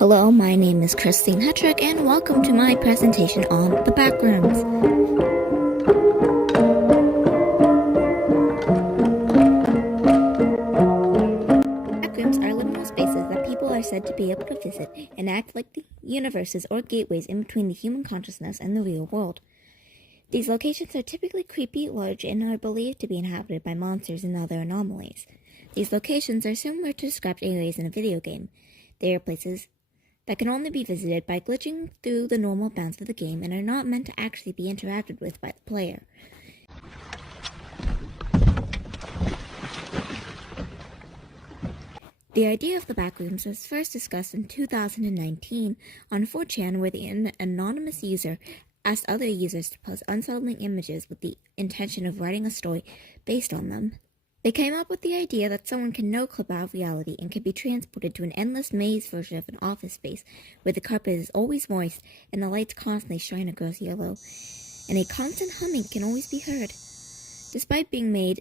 Hello, my name is Christine Hetrick, and welcome to my presentation on the backrooms. Backrooms are liminal spaces that people are said to be able to visit and act like the universes or gateways in between the human consciousness and the real world. These locations are typically creepy, large, and are believed to be inhabited by monsters and other anomalies. These locations are similar to described areas in a video game. They are places that can only be visited by glitching through the normal bounds of the game and are not meant to actually be interacted with by the player. The idea of the backrooms was first discussed in 2019 on 4chan, where an anonymous user asked other users to post unsettling images with the intention of writing a story based on them. They came up with the idea that someone can no-clip out of reality and can be transported to an endless maze version of an office space where the carpet is always moist and the lights constantly shine a gross yellow, and a constant humming can always be heard. Despite being made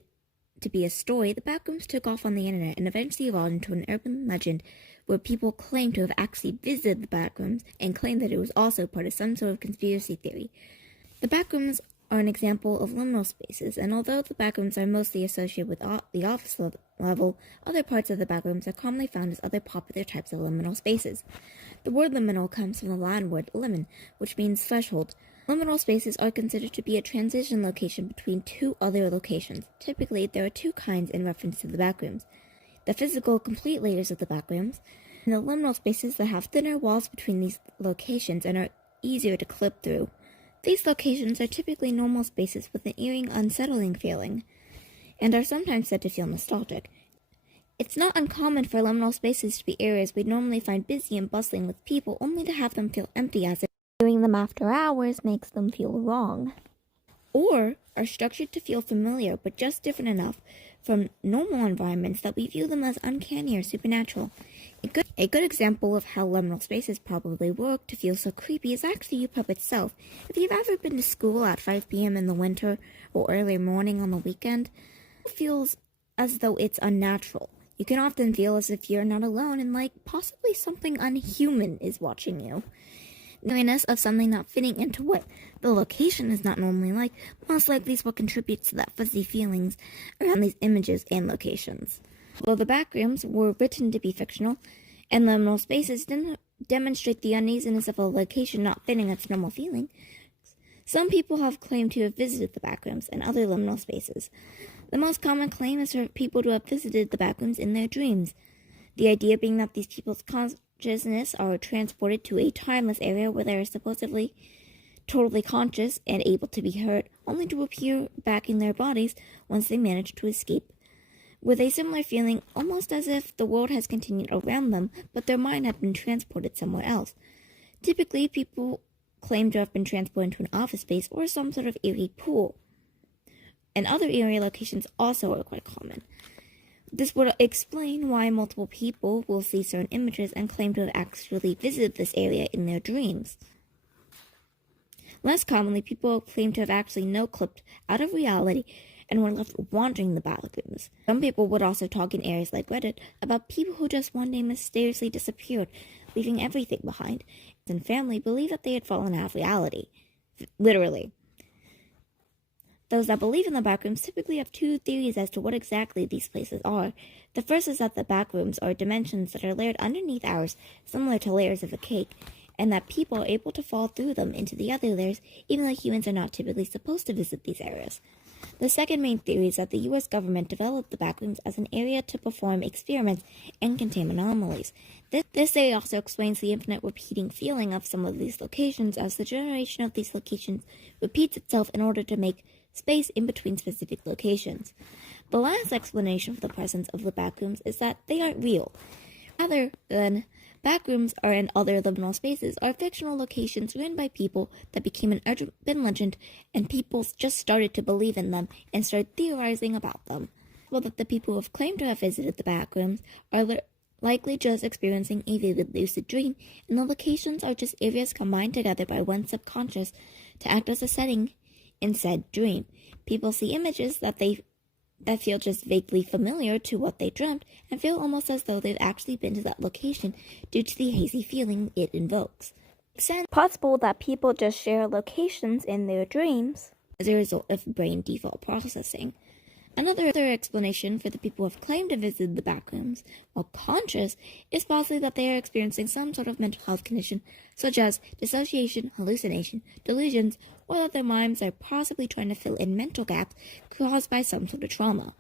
to be a story, the backrooms took off on the internet and eventually evolved into an urban legend where people claim to have actually visited the backrooms and claim that it was also part of some sort of conspiracy theory. The backrooms are an example of liminal spaces, and although the backrooms are mostly associated with the office level, other parts of the backrooms are commonly found as other popular types of liminal spaces. The word liminal comes from the Latin word limen, which means threshold. Liminal spaces are considered to be a transition location between two other locations. Typically, there are two kinds in reference to the backrooms: the physical complete layers of the backrooms, and the liminal spaces that have thinner walls between these locations and are easier to clip through. These locations are typically normal spaces with an eerie, unsettling feeling, and are sometimes said to feel nostalgic. It's not uncommon for liminal spaces to be areas we'd normally find busy and bustling with people, only to have them feel empty, as if doing them after hours makes them feel wrong. Or are structured to feel familiar, but just different enough from normal environments that we view them as uncanny or supernatural. A good example of how liminal spaces probably work to feel so creepy is actually UPub itself. If you've ever been to school at 5 p.m. in the winter or early morning on the weekend, it feels as though it's unnatural. You can often feel as if you're not alone and like possibly something unhuman is watching you. The awareness of something not fitting into what the location is not normally like most likely is what contributes to that fuzzy feelings around these images and locations. Although the backrooms were written to be fictional, and liminal spaces didn't demonstrate the uneasiness of a location not fitting its normal feeling, some people have claimed to have visited the backrooms and other liminal spaces. The most common claim is for people to have visited the backrooms in their dreams, the idea being that these people's consciousness are transported to a timeless area where they are supposedly totally conscious and able to be heard, only to appear back in their bodies once they manage to escape, with a similar feeling, almost as if the world has continued around them, but their mind had been transported somewhere else. Typically, people claim to have been transported to an office space or some sort of eerie pool, and other eerie locations also are quite common. This would explain why multiple people will see certain images and claim to have actually visited this area in their dreams. Less commonly, people claim to have actually no-clipped out of reality and were left wandering the backrooms. Some people would also talk in areas like Reddit about people who just one day mysteriously disappeared, leaving everything behind, and family believe that they had fallen out of reality. Literally. Those that believe in the backrooms typically have two theories as to what exactly these places are. The first is that the backrooms are dimensions that are layered underneath ours, similar to layers of a cake, and that people are able to fall through them into the other layers, even though humans are not typically supposed to visit these areas. The second main theory is that the U.S. government developed the backrooms as an area to perform experiments and contain anomalies. This theory also explains the infinite repeating feeling of some of these locations, as the generation of these locations repeats itself in order to make space in between specific locations. The last explanation for the presence of the backrooms is that they aren't real. Rather than backrooms are in other liminal spaces are fictional locations run by people that became an urban legend, and people just started to believe in them and started theorizing about them. Well, that the people who have claimed to have visited the backrooms are likely just experiencing a vivid lucid dream, and the locations are just areas combined together by one's subconscious to act as a setting in said dream. People see images that they that feel just vaguely familiar to what they dreamt and feel almost as though they've actually been to that location due to the hazy feeling it invokes. It's possible that people just share locations in their dreams as a result of brain default processing. Another explanation for the people who have claimed to visit the backrooms while conscious is possibly that they are experiencing some sort of mental health condition, such as dissociation, hallucination, delusions, or that their minds are possibly trying to fill in mental gaps caused by some sort of trauma.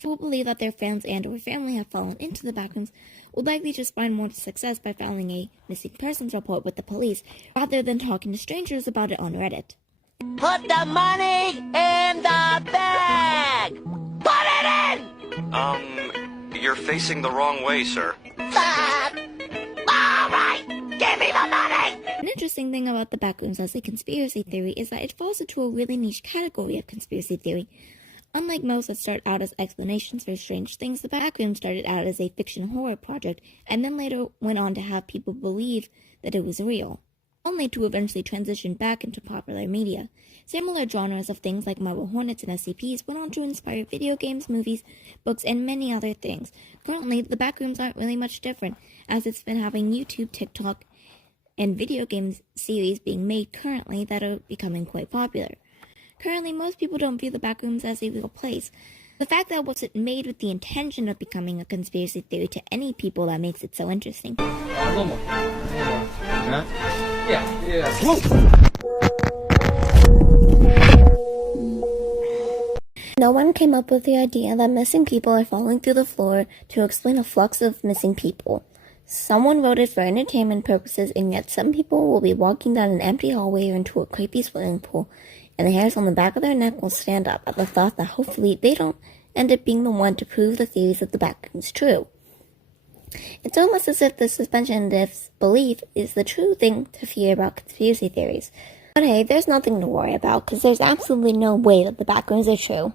People believe that their friends and/or family have fallen into the backrooms would likely just find more success by filing a missing persons report with the police rather than talking to strangers about it on Reddit. Put the money in the bag! Put it in! You're facing the wrong way, sir. Fuck! Alright, give me the money! An interesting thing about the backrooms as a conspiracy theory is that it falls into a really niche category of conspiracy theory. Unlike most that start out as explanations for strange things, the backrooms started out as a fiction horror project and then later went on to have people believe that it was real, only to eventually transition back into popular media. Similar genres of things like Marble Hornets and SCPs went on to inspire video games, movies, books, and many other things. Currently, the backrooms aren't really much different, as it's been having YouTube, TikTok, and video games series being made currently that are becoming quite popular. Currently, most people don't view the backrooms as a real place. The fact that it wasn't made with the intention of becoming a conspiracy theory to any people that makes it so interesting. No one came up with the idea that missing people are falling through the floor to explain a flux of missing people. Someone wrote it for entertainment purposes, and yet some people will be walking down an empty hallway or into a creepy swimming pool, and the hairs on the back of their neck will stand up at the thought that hopefully they don't end up being the one to prove the theories of the backrooms true. It's almost as if the suspension of disbelief is the true thing to fear about conspiracy theories. But hey, there's nothing to worry about, because there's absolutely no way that the backrooms are true.